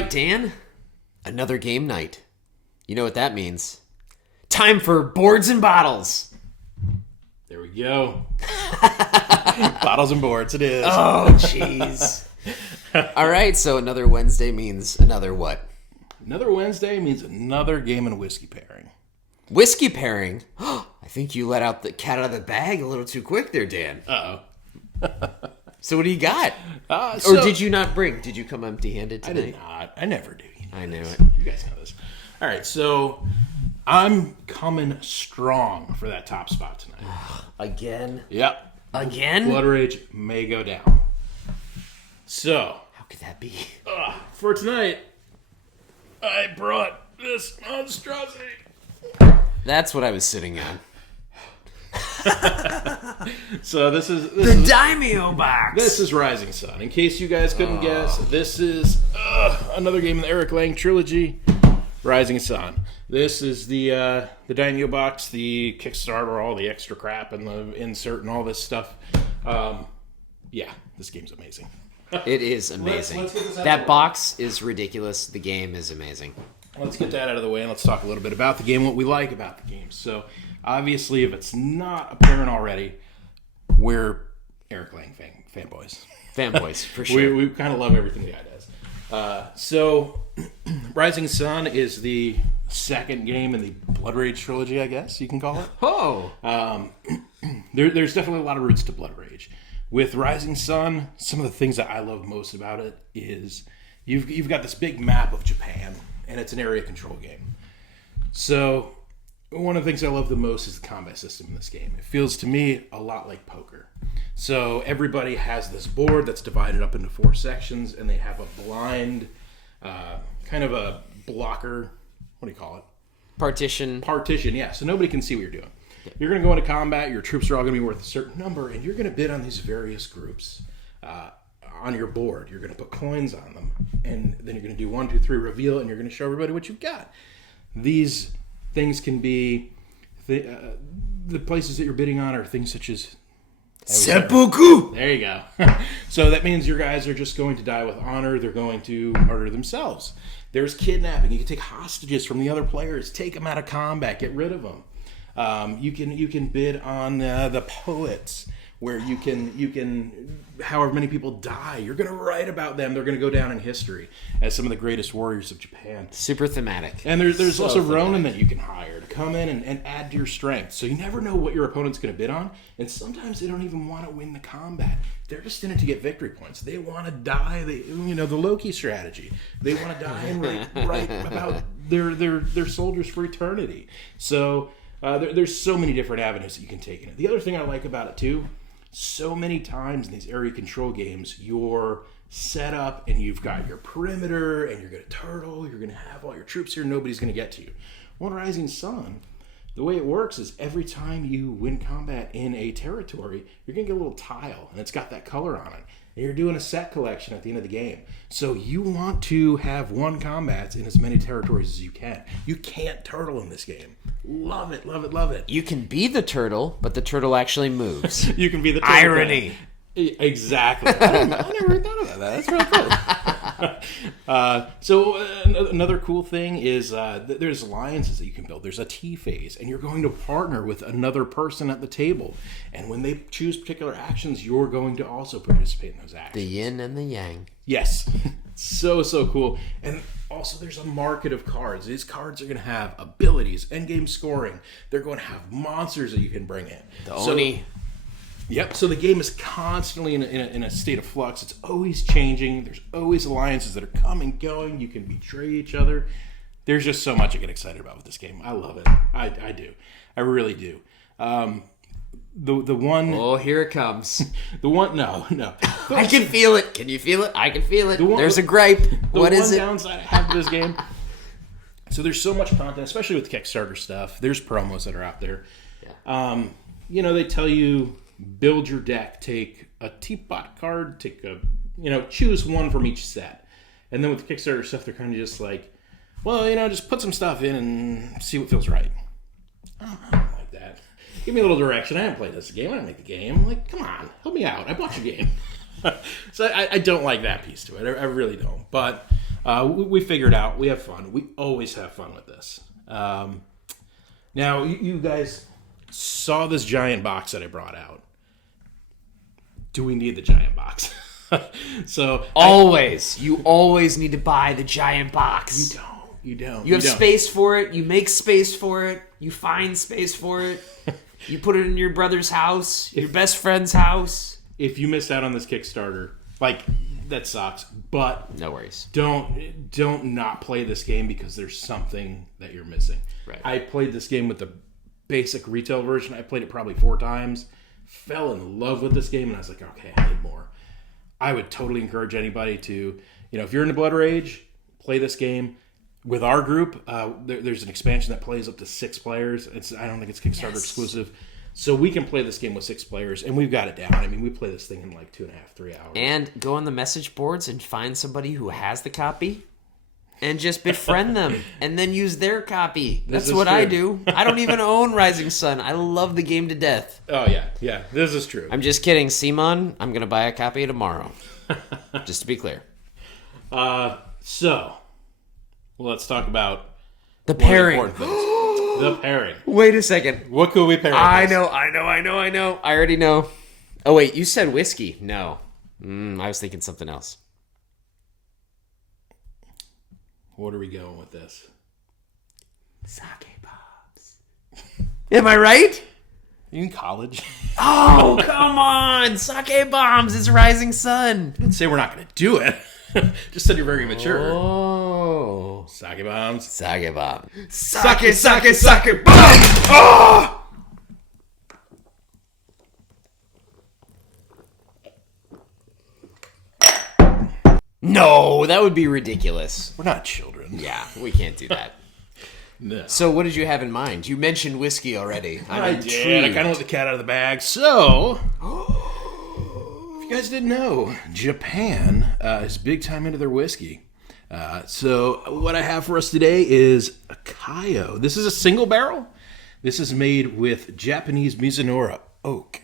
right, Dan. Another game night. You know what that means. Time for boards and bottles. There we go. Bottles and boards, it is. Oh, jeez. All right, so another Wednesday means another what? Another Wednesday means another game and whiskey pairing. Whiskey pairing? I think you let out the cat out of the bag a little too quick there, Dan. Uh-oh. So what do you got? So, or did you not bring? Did you come empty-handed tonight? I did not. I never do. I knew it. You guys know this. All right, so I'm coming strong for that top spot tonight. Again? Yep. Again? Blood Rage may go down. So, How could that be? for tonight, I brought this monstrosity. That's what I was sitting on. So this is Daimyo box. This is Rising Sun. In case you guys couldn't guess, this is another game in the Eric Lang trilogy, Rising Sun. This is the Daimyo box, the Kickstarter, all the extra crap and the insert and all this stuff. Yeah, this game's amazing. It is amazing. Let's get this out of the That way. box is ridiculous. The game is amazing. Let's get that out of the way and let's talk a little bit about the game, what we like about the game. So, obviously, if it's not apparent already, we're Eric Lang fanboys. Fanboys, for sure. We kind of love everything the guy does. So, Rising Sun is the second game in the Blood Rage trilogy, I guess you can call it. Oh! There's definitely a lot of roots to Blood Rage. With Rising Sun, some of the things that I love most about it is you've got this big map of Japan, and it's an area control game. So, one of the things I love the most is the combat system in this game. It feels to me a lot like poker. So everybody has this board that's divided up into 4 sections, and they have a blind, kind of a blocker, what do you call it? Partition. Partition, yeah. So nobody can see what you're doing. You're going to go into combat, your troops are all going to be worth a certain number, and you're going to bid on these various groups on your board. You're going to put coins on them, and then you're going to do 1, 2, 3, reveal, and you're going to show everybody what you've got. These things can be the places that you're bidding on are things such as Seppuku! there you go. So that means your guys are just going to die with honor. They're going to murder themselves. There's kidnapping. You can take hostages from the other players, take them out of combat, get rid of them. You can bid on the poets, where you can however many people die, you're going to write about them. They're going to go down in history as some of the greatest warriors of Japan. Super thematic. And there's So also thematic. Ronin that you can hire to come in and add to your strength. So you never know what your opponent's going to bid on. And sometimes they don't even want to win the combat. They're just in it to get victory points. They want to die. The Loki strategy. They want to die and write about their soldiers for eternity. So there's so many different avenues that you can take in it. The other thing I like about it too, so many times in these area control games, you're set up and you've got your perimeter and you're going to turtle, you're going to have all your troops here, nobody's going to get to you. Well, in Rising Sun, the way it works is every time you win combat in a territory, you're going to get a little tile and it's got that color on it. And you're doing a set collection at the end of the game. So you want to have won combats in as many territories as you can. You can't turtle in this game. Love it, love it, love it. You can be the turtle, but the turtle actually moves. You can be the turtle. Irony. Exactly. I never thought about that. That's real cool. So another cool thing is there's alliances that you can build. There's a T phase, and you're going to partner with another person at the table. And when they choose particular actions, you're going to also participate in those actions. The yin and the yang. Yes. So cool. And also there's a market of cards. These cards are going to have abilities, endgame scoring. They're going to have monsters that you can bring in. The Oni. Yep. So the game is constantly in a state of flux. It's always changing. There's always alliances that are coming, going. You can betray each other. There's just so much I get excited about with this game. I love it. I do. I really do. The one. Oh, here it comes. The one. No. I can feel it. Can you feel it? I can feel it. There's a gripe. What is it? The one downside I have to this game. So there's so much content, especially with Kickstarter stuff. There's promos that are out there. Yeah. They tell you build your deck, take a teapot card, choose one from each set. And then with the Kickstarter stuff, they're kind of just like, well, just put some stuff in and see what feels right. I don't like that. Give me a little direction. I haven't played this game. I didn't make the game. I'm like, come on, help me out. I bought your game. So I don't like that piece to it. I really don't. But We figured out. We have fun. We always have fun with this. Now, you guys saw this giant box that I brought out. Do we need the giant box? So You always need to buy the giant box. You don't. You have space for it. You make space for it. You find space for it. You put it in your brother's house, your best friend's house. If you missed out on this Kickstarter, that sucks. But no worries. Don't not play this game because there's something that you're missing. Right. I played this game with the basic retail version. I played it probably 4 times. Fell in love with this game, and I was like, okay, I need more. I would totally encourage anybody to, if you're into Blood Rage, play this game. With our group, there's an expansion that plays up to 6 players. I don't think it's Kickstarter exclusive. So we can play this game with 6 players, and we've got it down. I mean, we play this thing in 2.5, 3 hours. And go on the message boards and find somebody who has the copy and just befriend them and then use their copy. That's what I do. I don't even own Rising Sun. I love the game to death. Oh, yeah. This is true. I'm just kidding, Simon. I'm going to buy a copy tomorrow. Just to be clear. So, let's talk about the pairing. The pairing. Wait a second. What could we pair? I know. I already know. Oh, wait. You said whiskey. No. I was thinking something else. What are we going with this? Sake bombs. Am I right? You in college? Oh, come on. Sake bombs. It's Rising Sun. I didn't say we're not going to do it. Just said you're very mature. Oh. Sake bombs. Sake bomb. Sake bomb! Oh! No, that would be ridiculous. We're not children. Yeah, we can't do that. No. So what did you have in mind? You mentioned whiskey already. I did. I kind of let the cat out of the bag. So, if you guys didn't know, Japan is big time into their whiskey. So what I have for us today is a Kaio. This is a single barrel. This is made with Japanese Mizunara oak.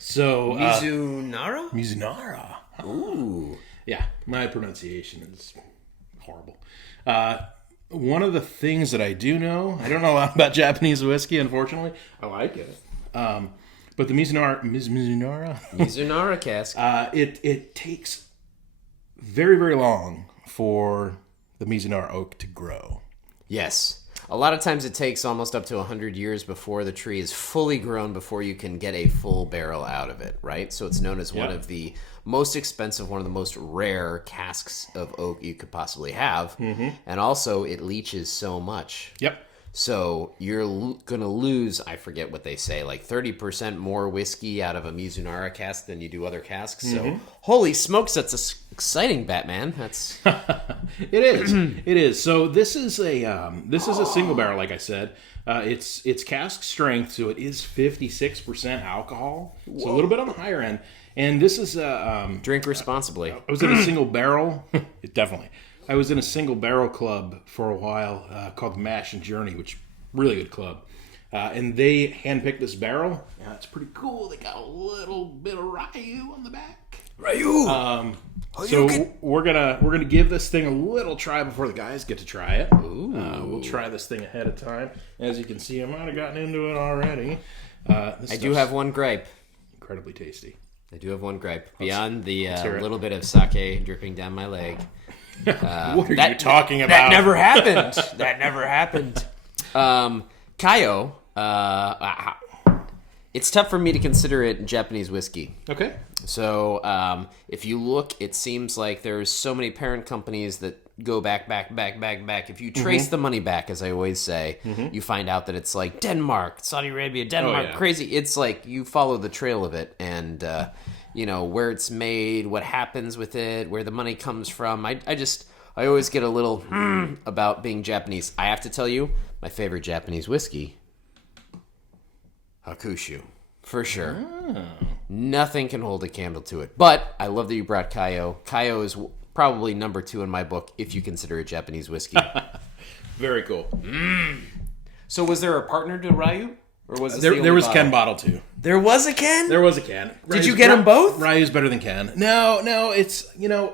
So Mizunara? Mizunara. Ooh. Yeah, my pronunciation is horrible. One of the things that I do know, I don't know a lot about Japanese whiskey, unfortunately. I like it. But the Mizunara cask. It takes very, very long for the Mizunara oak to grow. Yes. A lot of times it takes almost up to 100 years before the tree is fully grown before you can get a full barrel out of it, right? So it's known as one of the most expensive, one of the most rare casks of oak you could possibly have. Mm-hmm. And also it leaches so much. Yep. So you're going to lose, I forget what they say, 30% more whiskey out of a Mizunara cask than you do other casks. Mm-hmm. So holy smokes, that's exciting, Batman. That's It is. It is. So this is a single barrel, like I said. It's cask strength, so it is 56% alcohol. Whoa. So a little bit on the higher end. And this is drink responsibly. I was in a single barrel. Definitely. I was in a single barrel club for a while called Mash and Journey, which really good club. And they handpicked this barrel. Yeah, it's pretty cool. They got a little bit of Ryu on the back. Ryu. We're gonna give this thing a little try before the guys get to try it. Ooh. We'll try this thing ahead of time. As you can see, I might have gotten into it already. I do have one gripe. Incredibly tasty. I do have one gripe. Beyond the little bit of sake dripping down my leg. What are you talking about? That never happened. That never happened. Kaio, it's tough for me to consider it Japanese whiskey. Okay. So if you look, it seems like there's so many parent companies that go back. If you trace the money back, as I always say, you find out that it's like Denmark, Saudi Arabia, Denmark, crazy. It's like you follow the trail of it and, where it's made, what happens with it, where the money comes from. I always get a little about being Japanese. I have to tell you, my favorite Japanese whiskey, Hakushu. For sure. Oh. Nothing can hold a candle to it. But I love that you brought Kaio. Kaio is probably number 2 in my book if you consider it Japanese whiskey. Very cool. So was there a partner to Ryu? Or was this there was Ken bottle too. There was a Ken? There was a Ken. Did you get them both? Ryu's better than Ken. No, it's,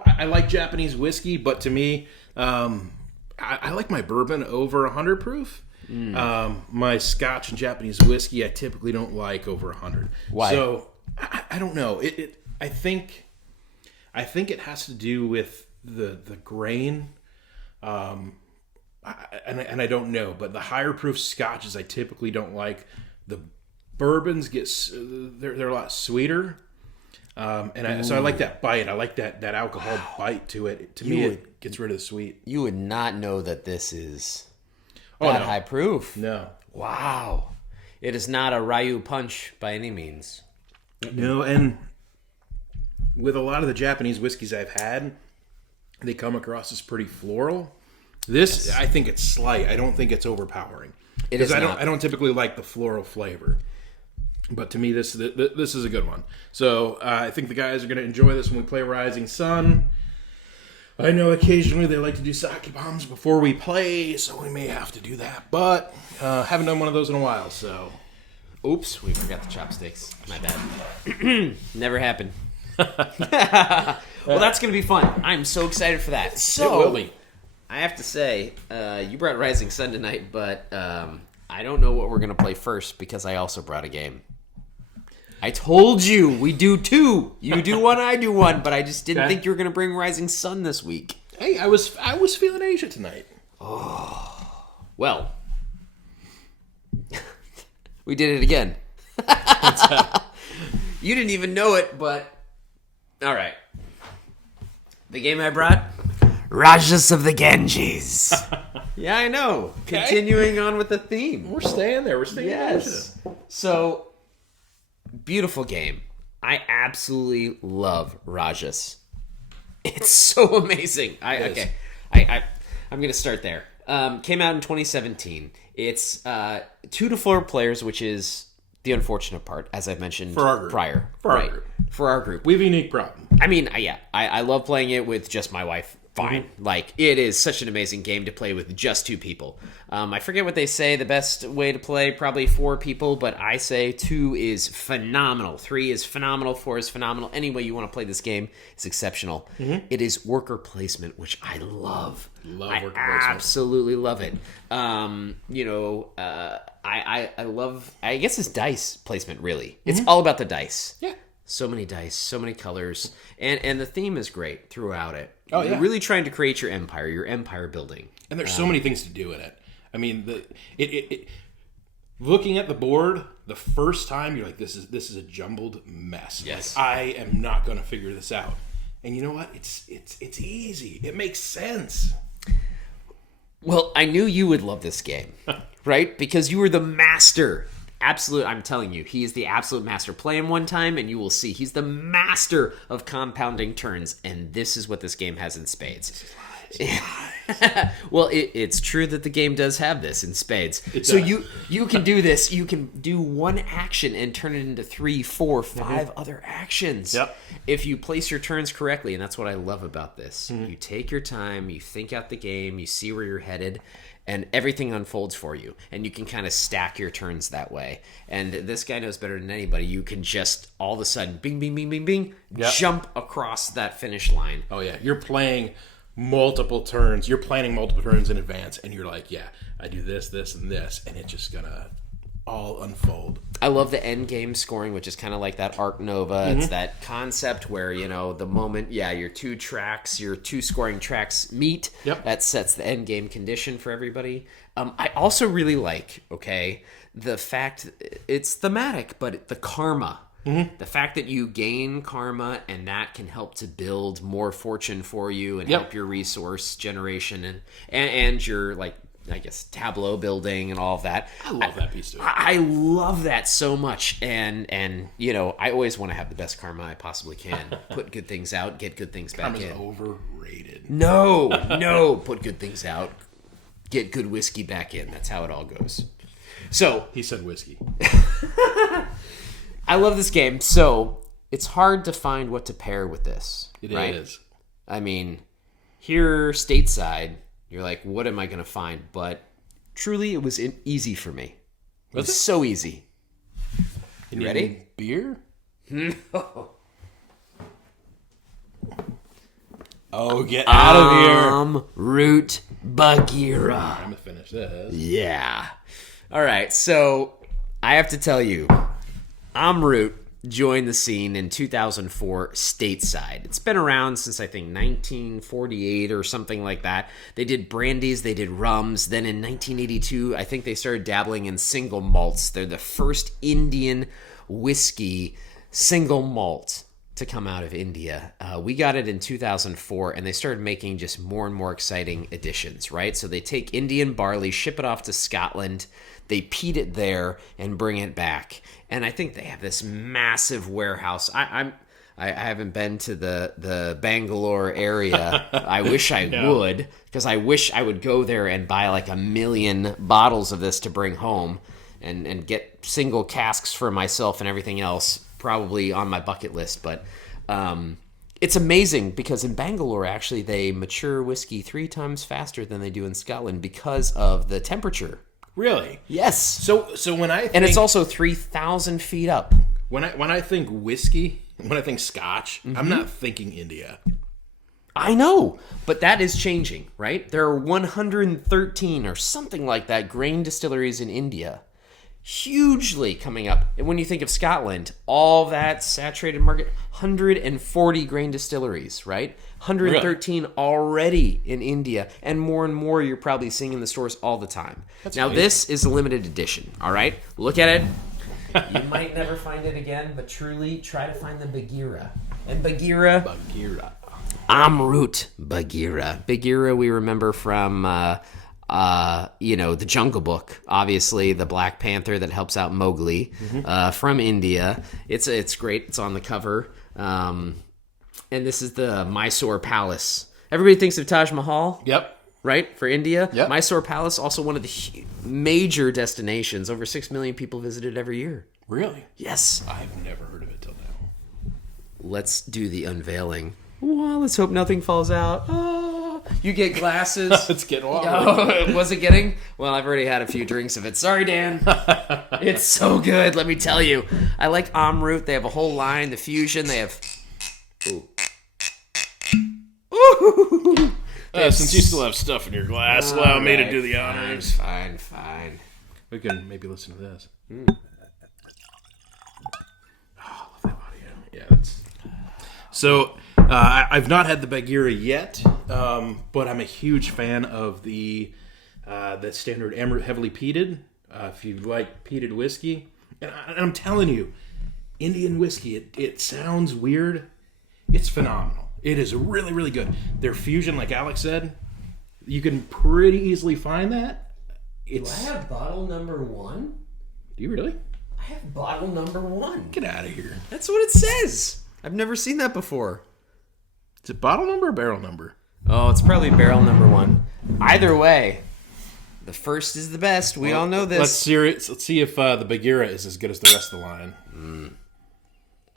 I like Japanese whiskey, but to me, I like my bourbon over 100 proof. My Scotch and Japanese whiskey I typically don't like over 100. Why? So I don't know. I think it has to do with the grain. And I don't know, but the higher proof Scotches I typically don't like. The bourbons they're a lot sweeter. So I like that bite. I like that alcohol bite to it. To me, it gets rid of the sweet. You would not know that this is No. high proof. No. Wow. It is not a Ryu punch by any means. No, and with a lot of the Japanese whiskeys I've had, they come across as pretty floral. This, I think it's slight. I don't think it's overpowering. It is I don't typically like the floral flavor. But to me, this is a good one. So I think the guys are going to enjoy this when we play Rising Sun. I know occasionally they like to do sake bombs before we play, so we may have to do that. But haven't done one of those in a while, so... Oops, we forgot the chopsticks. My bad. Never happened. Well, that's going to be fun. I'm so excited for that. So, it will be. I have to say, you brought Rising Sun tonight, but I don't know what we're going to play first because I also brought a game. I told you we do two. You do one, I do one, but I just didn't think you were going to bring Rising Sun this week. Hey, I was feeling Asia tonight. Oh, well, we did it again. You didn't even know it, but all right. The game I brought, Rajas of the Ganges. Yeah, I know. Okay. Continuing on with the theme. We're staying there. We're staying there. So, beautiful game. I absolutely love Rajas. It's so amazing. I'm going to start there. Came out in 2017. It's 2 to 4 players, which is the unfortunate part, as I mentioned for our group. prior. For our group. We have a unique problem. I mean, I love playing it with just my wife. Fine. Mm-hmm. Like, it is such an amazing game to play with just 2 people. I forget what they say the best way to play, probably 4 people, but I say 2 is phenomenal. 3 is phenomenal. 4 is phenomenal. Any way you want to play this game is exceptional. Mm-hmm. It is worker placement, which I love. Worker placement. Absolutely love it. I love, I guess it's dice placement, really. It's all about the dice. Yeah. So many dice, so many colors, and the theme is great throughout it. Oh, yeah. You're really trying to create your empire building. And there's so many things to do in it. I mean, looking at the board, the first time you're like, this is a jumbled mess. Yes. Like, I am not going to figure this out. And you know what? It's easy. It makes sense. Well, I knew you would love this game, right? Because you were the master. I'm telling you, he is the absolute master. Play him one time and you will see. He's the master of compounding turns, and this is what this game has in spades. Well, it's true that the game does have this in spades. So you can do this. You can do one action and turn it into 3, 4, 5 other actions. Yep. If you place your turns correctly, and that's what I love about this. You take your time, you think out the game, you see where you're headed, and everything unfolds for you. And you can kind of stack your turns that way. And this guy knows better than anybody. You can just all of a sudden, bing, bing, bing, bing, bing, jump across that finish line. Oh, yeah. You're playing multiple turns. You're planning multiple turns in advance. And you're like, yeah, I do this, this, and this. And it's just going to all unfold. I love the end game scoring, which is kind of like that Arc Nova. It's that concept where, the moment, your 2 scoring tracks meet, that sets the end game condition for everybody. I also really like, the fact it's thematic, but the karma. The fact that you gain karma and that can help to build more fortune for you and help your resource generation and your, I guess, tableau building and all of that. I love that piece of it. I love that so much. And I always want to have the best karma I possibly can. Put good things out, get good things back in. Karma's overrated. No. Put good things out, get good whiskey back in. That's how it all goes. So he said whiskey. I love this game. So it's hard to find what to pair with this. It is. I mean, here stateside, you're like, what am I going to find? But truly, it was easy for me. It was so easy. You ready? Beer? No. Oh, get out of here. Root Bagheera. I'm going to finish this. Yeah. All right, so I have to tell you, Root joined the scene in 2004 stateside. It's been around since I think 1948 or something like that. They did brandies, they did rums. Then in 1982, I think they started dabbling in single malts. They're the first Indian whiskey single malt to come out of India. We got it in 2004, and they started making just more and more exciting additions, right? So they take Indian barley, ship it off to Scotland, they peat it there, and bring it back. And I think they have this massive warehouse. I haven't been to the Bangalore area. I wish I would, because I wish I would go there and buy like 1 million bottles of this to bring home and get single casks for myself and everything else, probably on my bucket list. But it's amazing because in Bangalore, actually, they mature whiskey 3 times faster than they do in Scotland because of the temperature. Really? Yes. So when I think, and it's also 3,000 feet up. When I think whiskey, when I think Scotch, I'm not thinking India. I know, but that is changing, right? There are 113 or something like that grain distilleries in India, hugely coming up. And when you think of Scotland, all that saturated market, 140 grain distilleries, right? 113 already in India, and more you're probably seeing in the stores all the time. Now, amazing. This is a limited edition, all right? Look at it. You might never find it again, but truly try to find the Bagheera. And Bagheera. Amrut Bagheera. Bagheera we remember from, the Jungle Book. Obviously, the Black Panther that helps out Mowgli from India. It's great. It's on the cover. And this is the Mysore Palace. Everybody thinks of Taj Mahal. Yep. Right? For India. Yep. Mysore Palace, also one of the major destinations. Over 6 million people visit it every year. Really? Yes. I've never heard of it till now. Let's do the unveiling. Well, let's hope nothing falls out. Oh, you get glasses. It's getting wild. Oh, was it getting? Well, I've already had a few drinks of it. Sorry, Dan. It's so good, let me tell you. I like Amrut. They have a whole line. The Fusion. They have... Ooh. Since you still have stuff in your glass, allow me to do the honors. Fine. We can maybe listen to this. Oh, I love that audio. Yeah, that's... So, I've not had the Bagheera yet, but I'm a huge fan of the standard Amrut heavily peated. If you like peated whiskey, and I'm telling you, Indian whiskey, it sounds weird. It's phenomenal. It is really, really good. Their Fusion, like Alex said, you can pretty easily find that. Do I have bottle number 1? Do you really? I have bottle number 1. Get out of here. That's what it says. I've never seen that before. Is it bottle number or barrel number? Oh, it's probably barrel number 1. Either way, the first is the best. We all know this. Let's see if the Bagheera is as good as the rest of the line.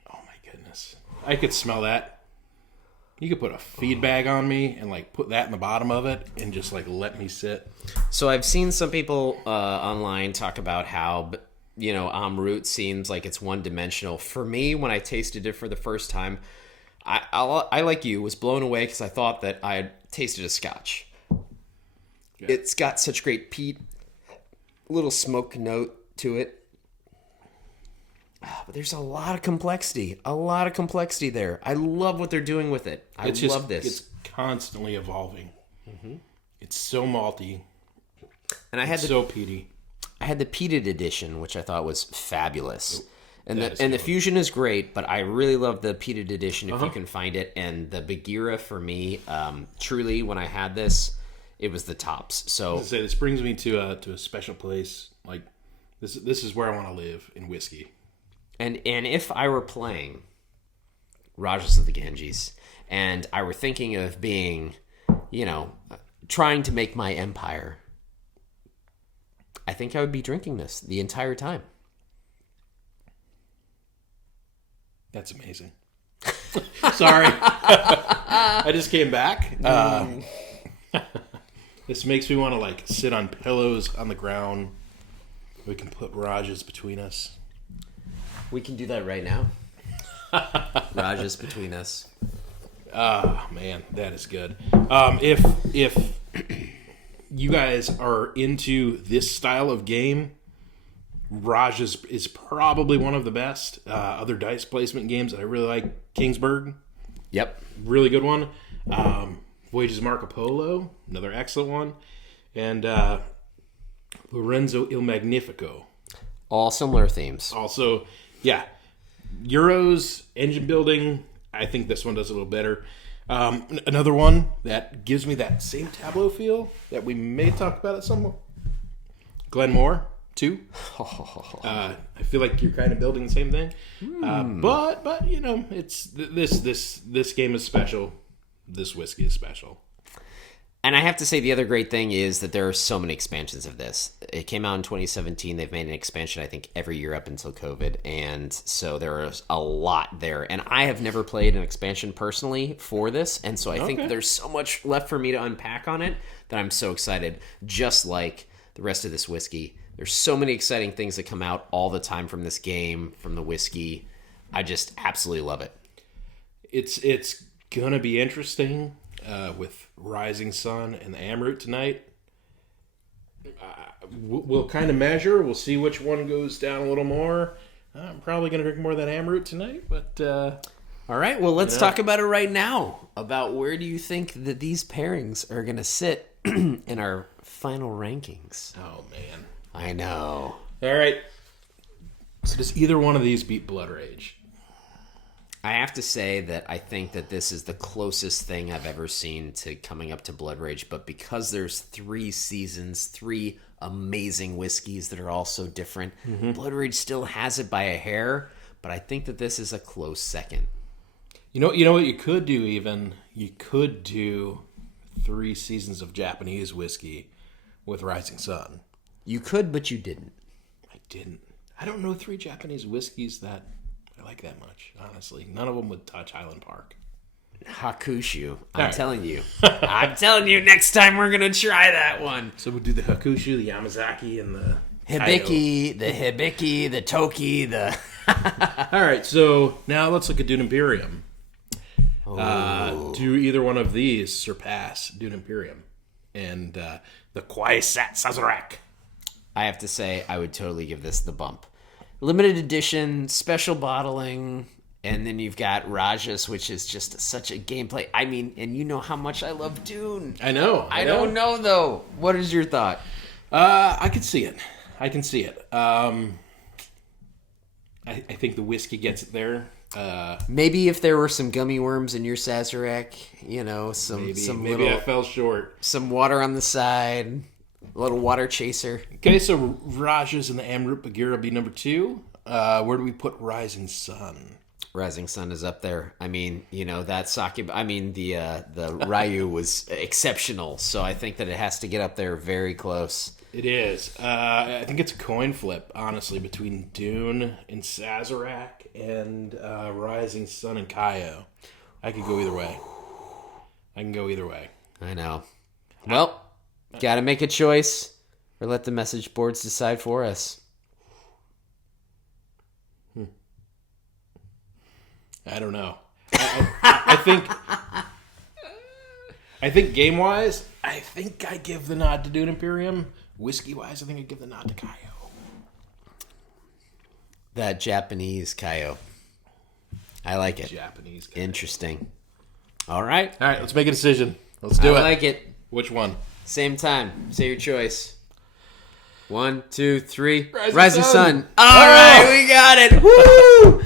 Oh my goodness. I could smell that. You could put a feed bag on me and like put that in the bottom of it and just like let me sit. So I've seen some people online talk about how, Amrut seems like it's one-dimensional. For me, when I tasted it for the first time, I like you, was blown away because I thought that I had tasted a Scotch. Yeah. It's got such great peat, little smoke note to it. But there's a lot of complexity there. I love what they're doing with it. I love this. It's constantly evolving. It's so malty. And I had so peaty. I had the peated edition, which I thought was fabulous. And the Fusion is great, but I really love the peated edition if you can find it. And the Bagheera for me, truly, when I had this, it was the tops. So this brings me to a special place. Like this is where I want to live in whiskey. And if I were playing Rajas of the Ganges and I were thinking of being, trying to make my empire, I think I would be drinking this the entire time. That's amazing. Sorry. I just came back. This makes me want to like sit on pillows on the ground. We can put Rajas between us. We can do that right now. Rajas between us. Man, that is good. If you guys are into this style of game, Raj is probably one of the best. Other dice placement games that I really like, Kingsburg. Yep. Really good one. Voyages of Marco Polo, another excellent one. And Lorenzo Il Magnifico. All similar themes. Also, yeah, Euros, engine building. I think this one does a little better. Another one that gives me that same tableau feel that we may talk about at some point. Glenmore, too. I feel like you're kind of building the same thing. But you know, it's this game is special. This whiskey is special. And I have to say the other great thing is that there are so many expansions of this. It came out in 2017. They've made an expansion, I think, every year up until COVID. And so there is a lot there. And I have never played an expansion personally for this. And so I think there's so much left for me to unpack on it that I'm so excited. Just like the rest of this whiskey. There's so many exciting things that come out all the time from this game, from the whiskey. I just absolutely love it. It's going to be interesting. With Rising Sun and the Amroot tonight. We'll kind of measure. We'll see which one goes down a little more. I'm probably going to drink more of that Amroot tonight, but... All right, well, let's talk about it right now. About where do you think that these pairings are going to sit in our final rankings? Oh, man. I know. All right. So does either one of these beat Blood Rage? I have to say that I think that this is the closest thing I've ever seen to coming up to Blood Rage, but because there's 3 seasons, 3 amazing whiskeys that are all so different, Blood Rage still has it by a hair, but I think that this is a close second. You know what you could do even? You could do 3 seasons of Japanese whiskey with Rising Sun. You could, but you didn't. I didn't. I don't know 3 Japanese whiskeys that I like that much, honestly. None of them would touch Highland Park. Hakushu. I'm telling you. I'm telling you, next time we're going to try that one. So we'll do the Hakushu, the Yamazaki, and the Hibiki, the Toki, the... All right, so now let's look at Dune Imperium. Do either one of these surpass Dune Imperium and the Kweisat Sazerac? I have to say, I would totally give this the bump. Limited edition, special bottling, and then you've got Rajas, which is just such a gameplay. I mean, and you know how much I love Dune. I know. I don't know, though. What is your thought? I can see it. I think the whiskey gets it there. Maybe if there were some gummy worms in your Sazerac, you know, maybe I fell short. Some water on the side. A little water chaser. Okay, so Rajas and the Amrut Bagheera be number 2. Where do we put Rising Sun? Rising Sun is up there. I mean, you know, that sake... I mean, the Ryu was exceptional, so I think that it has to get up there very close. It is. I think it's a coin flip, honestly, between Dune and Sazerac and Rising Sun and Kaio. I could go either way. I know. Well... Got to make a choice or let the message boards decide for us. I don't know. I think game-wise, I think I give the nod to Dune Imperium. Whiskey-wise, I think I give the nod to Kaio. That Japanese Kaio. I like it. Japanese Kaio. Interesting. All right, let's make a decision. Let's do it. I like it. Which one? Same time. Say your choice. 1, 2, 3. Rising Sun. All right, we got it. Woo!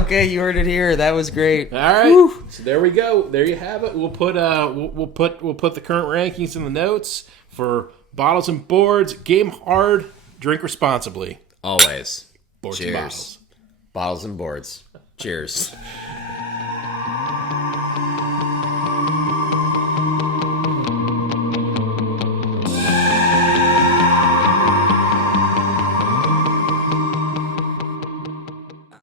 Okay, you heard it here. That was great. All right. Woo. So there we go. There you have it. We'll put the current rankings in the notes for bottles and boards. Game hard. Drink responsibly. Always. Boards Cheers. and bottles. Bottles and boards. Cheers.